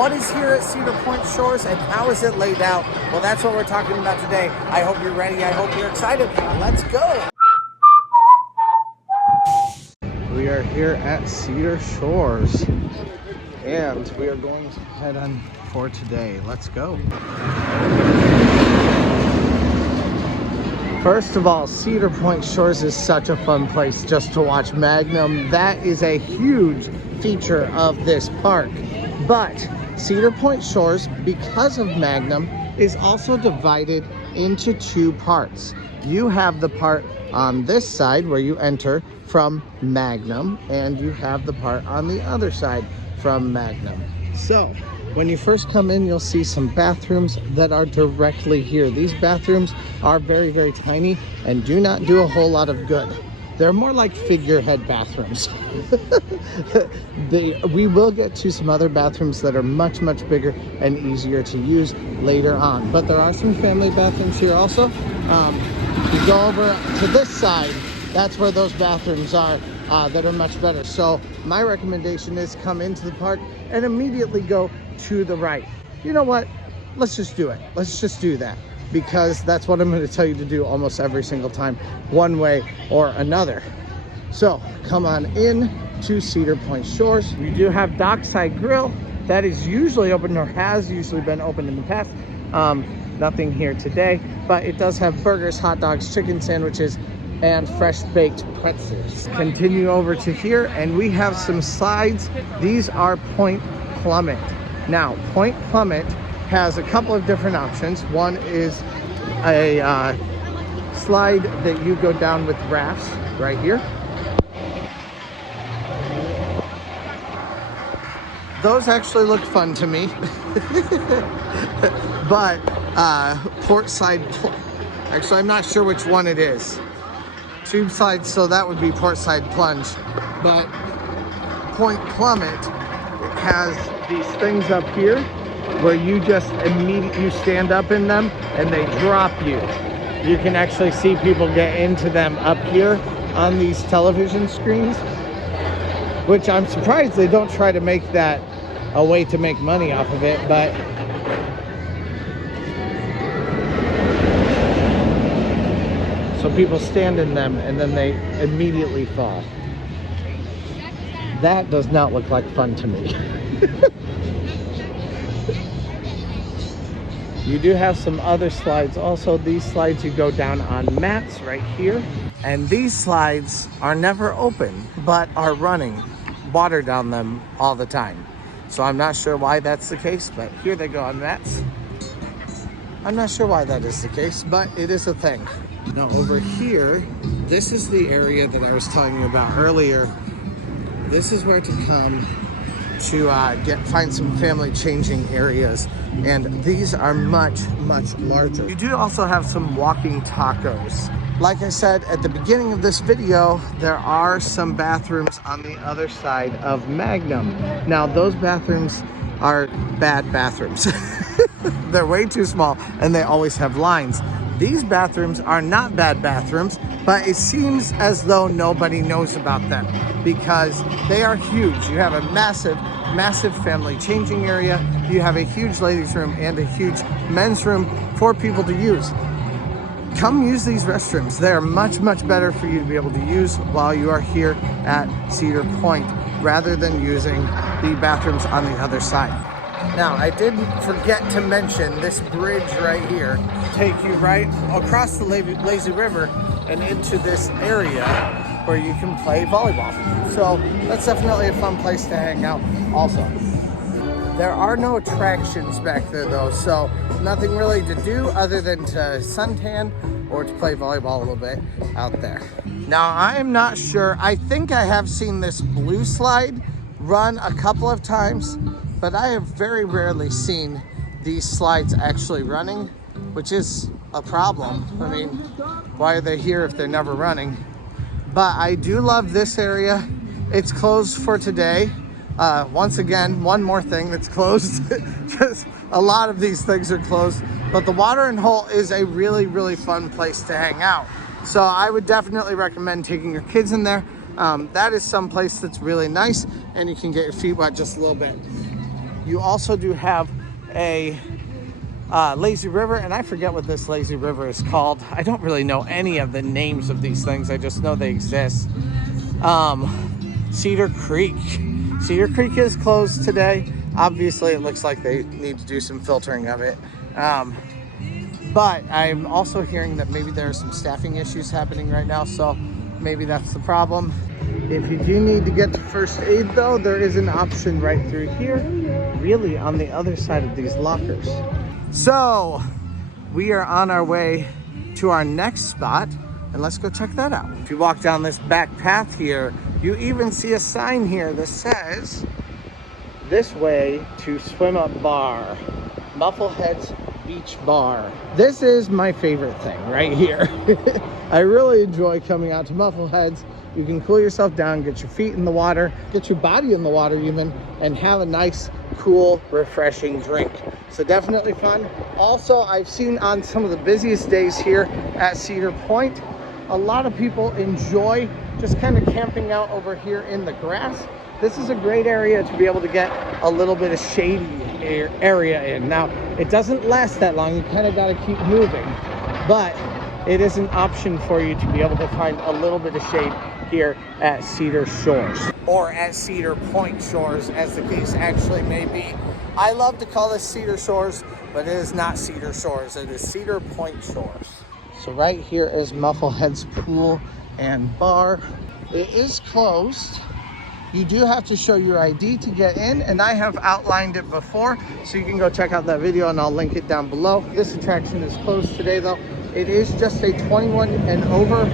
What is here at Cedar Point Shores and how is it laid out? Well, that's what we're talking about today. I hope you're ready. I hope you're excited. Let's go. We are here at Cedar Shores and we are going to head on for today. Let's go. First of all, Cedar Point Shores is such a fun place just to watch Magnum. That is a huge feature of this park. But Cedar Point Shores, because of Magnum, is also divided into two parts. You have the part on this side where you enter from Magnum, and you have the part on the other side from Magnum. So when you first come in, you'll see some bathrooms that are directly here. These bathrooms are very, very tiny and do not do a whole lot of good. They're more like figurehead bathrooms. We will get to some other bathrooms that are much, much bigger and easier to use later on. But there are some family bathrooms here also. You go over to this side, that's where those bathrooms are that are much better. So my recommendation is come into the park and immediately go to the right. You know what? Let's just do it. Let's just do that, because that's what I'm going to tell you to do almost every single time, one way or another. So come on in to Cedar Point Shores. We do have Dockside Grill. That is usually open, or has usually been open in the past. Nothing here today, but it does have burgers, hot dogs, chicken sandwiches, and fresh baked pretzels. Continue over to here and we have some slides. These are Point Plummet. Now, Point Plummet has a couple of different options. One is a slide that you go down with rafts right here. Those actually look fun to me. But Portside, actually I'm not sure which one it is. Tube slides, so that would be Portside Plunge. But Point Plummet has these things up here where you just immediately stand up in them and they drop you. You can actually see people get into them up here on these television screens, which I'm surprised they don't try to make that a way to make money off of it, but so people stand in them and then they immediately fall. That does not look like fun to me. You do have some other slides also. These slides you go down on mats right here. And these slides are never open, but are running water down them all the time. So I'm not sure why that's the case, but here they go on mats. I'm not sure why that is the case, but it is a thing. Now over here, this is the area that I was telling you about earlier. This is where to come to find some family changing areas, and these are much, much larger. You do also have some walking tacos. Like I said at the beginning of this video, there are some bathrooms on the other side of Magnum. Now those bathrooms are bad bathrooms. They're way too small and they always have lines. These bathrooms are not bad bathrooms, but it seems as though nobody knows about them because they are huge. You have a massive, massive family changing area. You have a huge ladies' room and a huge men's room for people to use. Come use these restrooms. They are much, much better for you to be able to use while you are here at Cedar Point rather than using the bathrooms on the other side. Now, I did forget to mention this bridge right here. Take you right across the lazy river and into this area where you can play volleyball. So that's definitely a fun place to hang out also. There are no attractions back there though, so nothing really to do other than to suntan or to play volleyball a little bit out there. Now, I'm not sure. I think I have seen this blue slide run a couple of times, but I have very rarely seen these slides actually running, which is a problem. I mean, why are they here if they're never running? But I do love this area. It's closed for today. Once again, one more thing that's closed. Just a lot of these things are closed, but the watering hole is a really, really fun place to hang out. So I would definitely recommend taking your kids in there. That is some place that's really nice and you can get your feet wet just a little bit. You also do have a lazy river, and I forget what this lazy river is called. I don't really know any of the names of these things. I just know they exist. Cedar Creek. Cedar Creek is closed today. Obviously, it looks like they need to do some filtering of it. But I'm also hearing that maybe there are some staffing issues happening right now, so maybe that's the problem. If you do need to get to first aid though, there is an option right through here, really on the other side of these lockers. So we are on our way to our next spot, and let's go check that out. If you walk down this back path here, you even see a sign here that says, "This way to Swim Up Bar, Muffleheads Beach Bar." This is my favorite thing right here. I really enjoy coming out to Muffleheads. You can cool yourself down, get your feet in the water, get your body in the water even, and have a nice, cool, refreshing drink. So definitely fun. Also, I've seen on some of the busiest days here at Cedar Point, a lot of people enjoy just kind of camping out over here in the grass. This is a great area to be able to get a little bit of shady area in. Now, it doesn't last that long. You kind of got to keep moving, but it is an option for you to be able to find a little bit of shade here at Cedar Shores, or at Cedar Point Shores, as the case actually may be. I love to call this Cedar Shores, but it is not Cedar Shores. It is Cedar Point Shores. So right here is Muffleheads Pool and Bar. It is closed. You do have to show your ID to get in, and I have outlined it before, so you can go check out that video and I'll link it down below. This attraction is closed today though. It is just a 21 and over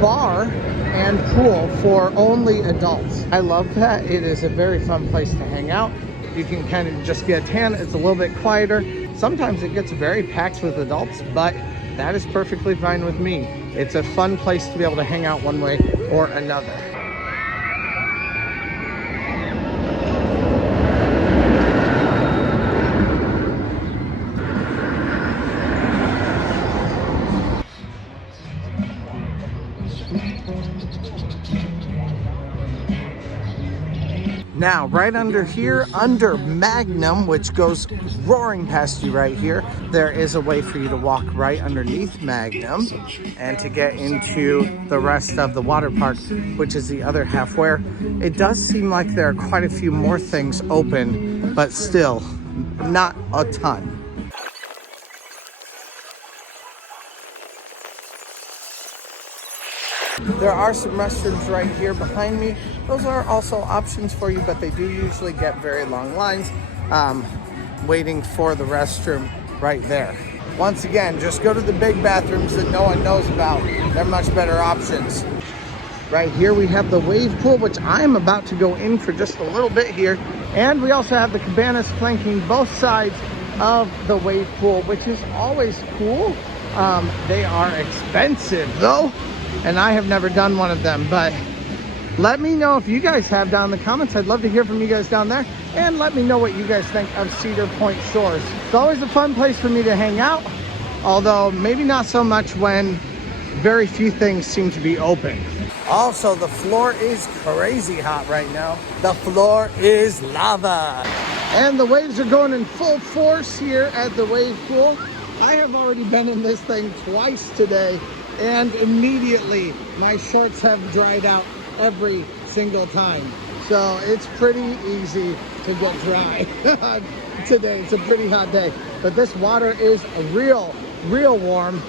bar and pool for only adults. I love that. It is a very fun place to hang out. You can kind of just get a tan. It's a little bit quieter. Sometimes it gets very packed with adults, but that is perfectly fine with me. It's a fun place to be able to hang out one way or another. Now, right under here, under Magnum, which goes roaring past you right here, there is a way for you to walk right underneath Magnum and to get into the rest of the water park, which is the other half, where it does seem like there are quite a few more things open, but still not a ton. There are some restrooms right here behind me. Those are also options for you, but they do usually get very long lines waiting for the restroom right there. Once again, just go to the big bathrooms that no one knows about. They're much better options. Right here we have the Wavepool, which I'm about to go in for just a little bit here. And we also have the cabanas flanking both sides of the Wavepool, which is always cool. They are expensive though, and I have never done one of them, but let me know if you guys have down in the comments. I'd love to hear from you guys down there, and let me know what you guys think of Cedar Point Shores. It's always a fun place for me to hang out, although maybe not so much when very few things seem to be open. Also, the floor is crazy hot right now. The floor is lava. And the waves are going in full force here at the wave pool. I have already been in this thing twice today, and immediately my shorts have dried out every single time. So it's pretty easy to get dry today. It's a pretty hot day, but this water is real warm,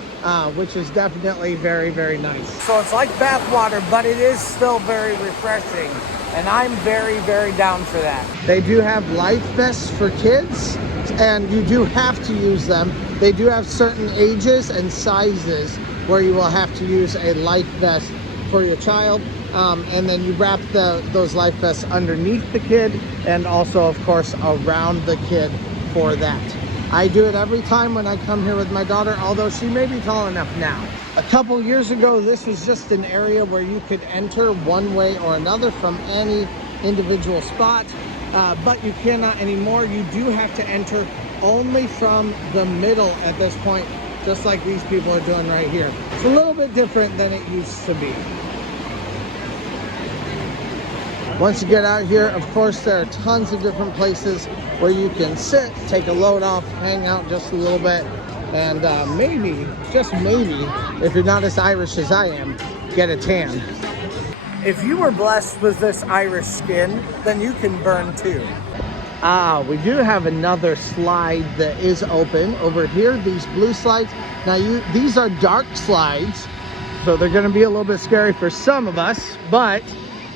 which is definitely very, very nice. So it's like bath water, but it is still very refreshing, and I'm very, very down for that. They do have life vests for kids, and you do have to use them. They do have certain ages and sizes where you will have to use a life vest for your child, and then you wrap those life vests underneath the kid, and also of course around the kid for that. I do it every time when I come here with my daughter, although she may be tall enough now. A couple years ago, this was just an area where you could enter one way or another from any individual spot, but you cannot anymore. You do have to enter only from the middle at this point, just like these people are doing right here. It's a little bit different than it used to be. Once you get out here, of course, there are tons of different places where you can sit, take a load off, hang out just a little bit, and maybe, just maybe, if you're not as Irish as I am, get a tan. If you were blessed with this Irish skin, then you can burn too. We do have another slide that is open over here, these blue slides. Now these are dark slides, so they're gonna be a little bit scary for some of us, but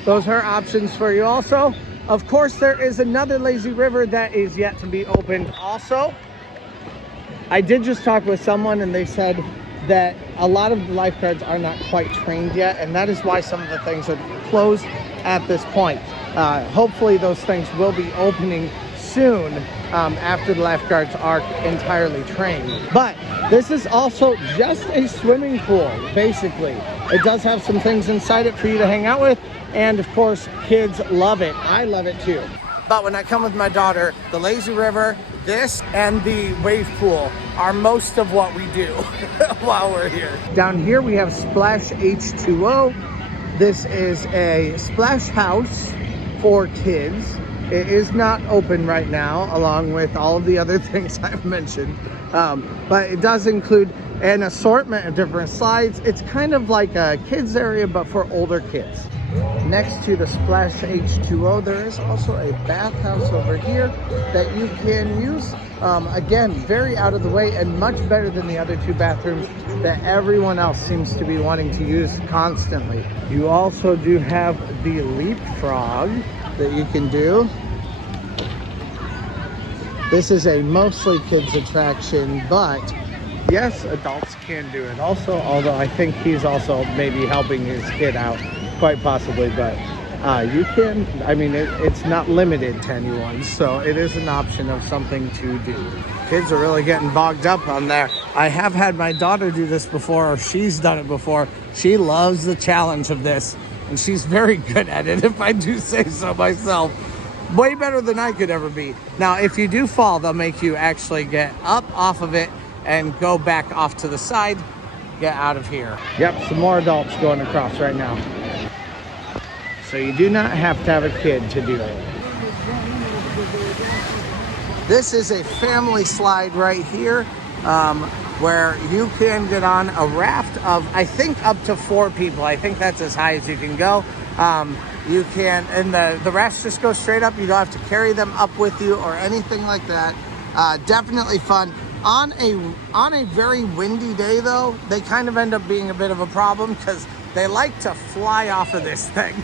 those are options for you also. Of course, there is another lazy river that is yet to be opened also. I did just talk with someone and they said that a lot of the lifeguards are not quite trained yet, and that is why some of the things are closed at this point. Hopefully those things will be opening soon after the lifeguards are entirely trained. But this is also just a swimming pool, basically. It does have some things inside it for you to hang out with, and of course, kids love it. I love it too. But when I come with my daughter, the lazy river, this, and the wave pool are most of what we do while we're here. Down here we have Splash H20. This is a splash house for kids. It is not open right now, along with all of the other things I've mentioned. But it does include an assortment of different slides. It's kind of like a kids area, but for older kids. Next to the Splash H20, there is also a bathhouse over here that you can use. Again, very out of the way and much better than the other two bathrooms that everyone else seems to be wanting to use constantly. You also do have the leapfrog that you can do. This is a mostly kids attraction, but yes, adults can do it also, although I think he's also maybe helping his kid out, quite possibly. But you can, I mean, it's not limited to anyone, so it is an option of something to do. Kids are really getting bogged up on there. I have had my daughter do this before, or she's done it before. She loves the challenge of this, and she's very good at it, if I do say so myself. Way better than I could ever be. Now, if you do fall, they'll make you actually get up off of it and go back off to the side, get out of here. Yep, some more adults going across right now. So you do not have to have a kid to do it. This is a family slide right here, where you can get on a raft of, I think, up to 4 people. I think that's as high as you can go. You can, and the rafts just go straight up. You don't have to carry them up with you or anything like that. Definitely fun. On a very windy day though, they kind of end up being a bit of a problem because they like to fly off of this thing.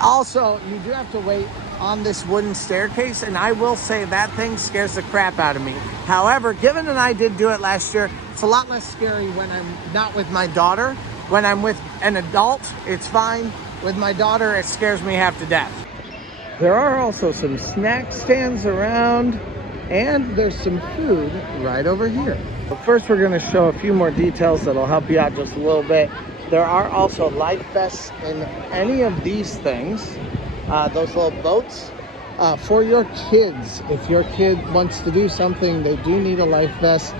Also, you do have to wait on this wooden staircase, and I will say that thing scares the crap out of me. However, given that I did do it last year, it's a lot less scary when I'm not with my daughter. When I'm with an adult, it's fine. With my daughter, it scares me half to death. There are also some snack stands around, and there's some food right over here. But first, we're gonna show a few more details that'll help you out just a little bit. There are also life vests in any of these things, those little boats, for your kids. If your kid wants to do something, they do need a life vest,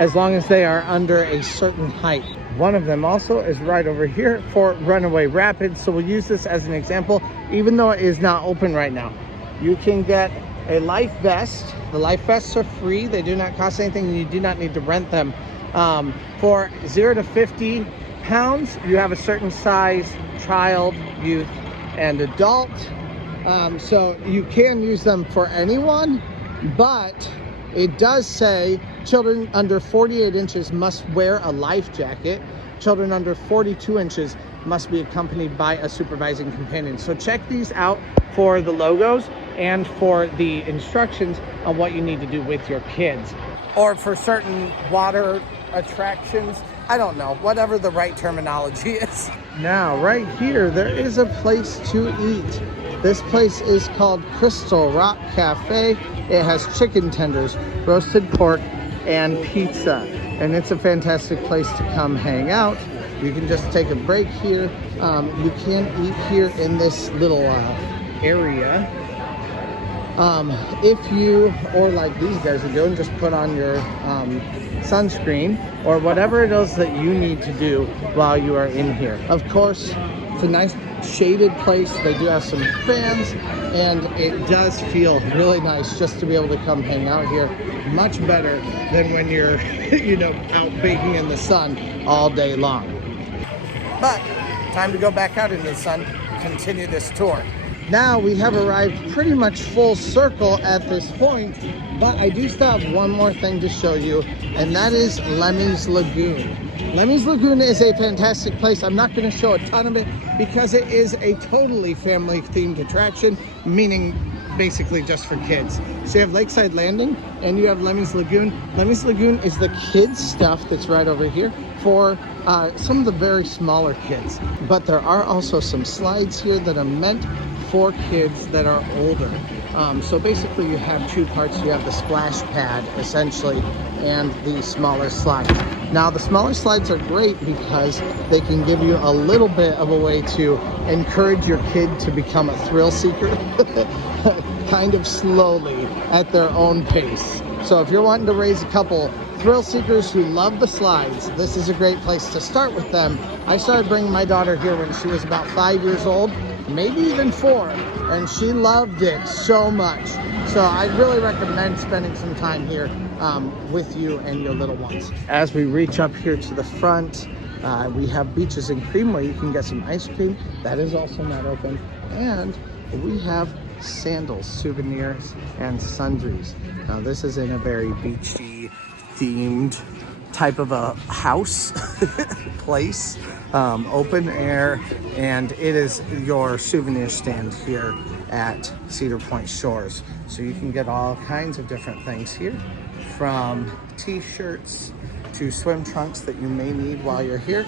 as long as they are under a certain height. One of them also is right over here for Runaway Rapids, so we'll use this as an example, even though it is not open right now. You can get a life vest. The life vests are free. They do not cost anything, and you do not need to rent them. For 0 to 50 pounds, you have a certain size: child, youth, and adult. So you can use them for anyone, but it does say children under 48 inches must wear a life jacket. Children under 42 inches must be accompanied by a supervising companion. So check these out for the logos and for the instructions on what you need to do with your kids. Or for certain water attractions, I don't know, whatever the right terminology is. Now, right here, there is a place to eat. This place is called Crystal Rock Cafe. It has chicken tenders, roasted pork, and pizza. And it's a fantastic place to come hang out. You can just take a break here. You can eat here in this little area. If you, or like these guys are doing, just put on your sunscreen or whatever it is that you need to do while you are in here. Of course, it's a nice shaded place. They do have some fans, and it does feel really nice just to be able to come hang out here. Much better than when you're, you know, out baking in the sun all day long. But time to go back out into the sun, continue this tour. Now we have arrived pretty much full circle at this point, but I do still have one more thing to show you, and that is Lemmy's Lagoon. Lemmy's Lagoon is a fantastic place. I'm not going to show a ton of it because it is a totally family themed attraction, meaning basically just for kids. So you have Lakeside Landing and you have Lemmy's Lagoon. Lemmy's Lagoon is the kids stuff that's right over here for some of the very smaller kids. But there are also some slides here that are meant for kids that are older. So basically you have two parts. You have the splash pad essentially and the smaller slides. Now the smaller slides are great because they can give you a little bit of a way to encourage your kid to become a thrill seeker kind of slowly at their own pace. So if you're wanting to raise a couple thrill seekers who love the slides, this is a great place to start with them. I started bringing my daughter here when she was about 5 years old, maybe even 4, and she loved it so much. So I really recommend spending some time here with you and your little ones. As we reach up here to the front, we have Beaches and Cream where you can get some ice cream. That is also not open. And we have Sandals, Souvenirs, and Sundries. Now this is in a very beachy themed type of a house place, open air, and it is your souvenir stand here at Cedar Point Shores. So you can get all kinds of different things here, from t-shirts to swim trunks that you may need while you're here,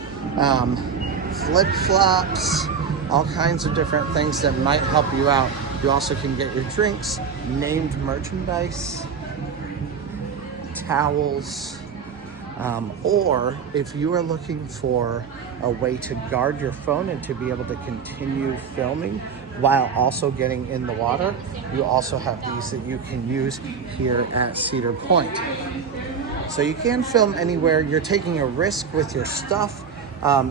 flip-flops, all kinds of different things that might help you out. You also can get your drinks, named merchandise, towels, or if you are looking for a way to guard your phone and to be able to continue filming while also getting in the water, you also have these that you can use here at Cedar Point. So you can film anywhere. You're taking a risk with your stuff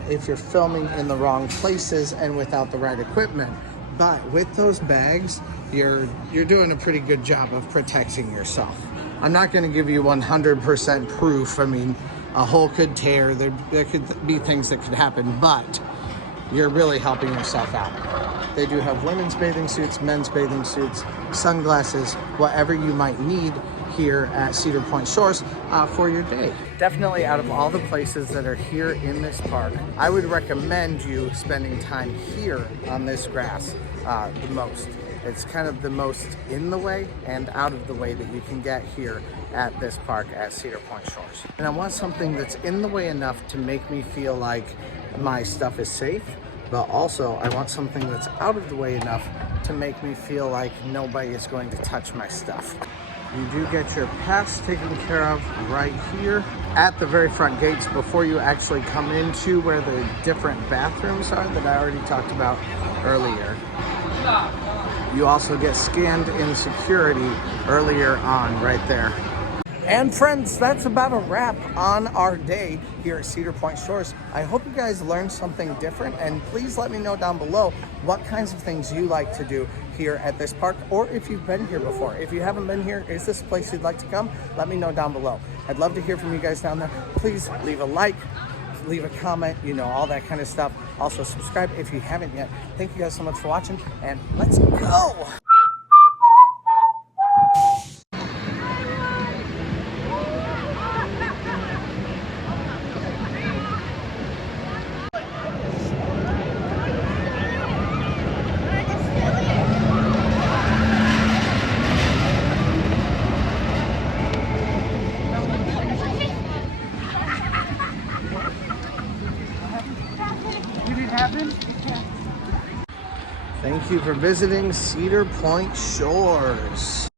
if you're filming in the wrong places and without the right equipment. But with those bags, you're doing a pretty good job of protecting yourself. I'm not going to give you 100% proof. I mean, a hole could tear, there could be things that could happen, but you're really helping yourself out. They do have women's bathing suits, men's bathing suits, sunglasses, whatever you might need here at Cedar Point Shores for your day. Definitely out of all the places that are here in this park, I would recommend you spending time here on this grass the most. It's kind of the most in the way and out of the way that you can get here at this park at Cedar Point Shores. And I want something that's in the way enough to make me feel like my stuff is safe, but also I want something that's out of the way enough to make me feel like nobody is going to touch my stuff. You do get your pass taken care of right here at the very front gates before you actually come into where the different bathrooms are that I already talked about earlier. You also get scanned in security earlier on right there. And friends, that's about a wrap on our day here at Cedar Point Shores. I hope you guys learned something different, and please let me know down below what kinds of things you like to do here at this park, or if you've been here before. If you haven't been here, is this a place you'd like to come? Let me know down below. I'd love to hear from you guys down there. Please leave a like, leave a comment, you know, all that kind of stuff. Also subscribe if you haven't yet. Thank you guys so much for watching, and let's go! Thank you for visiting Cedar Point Shores.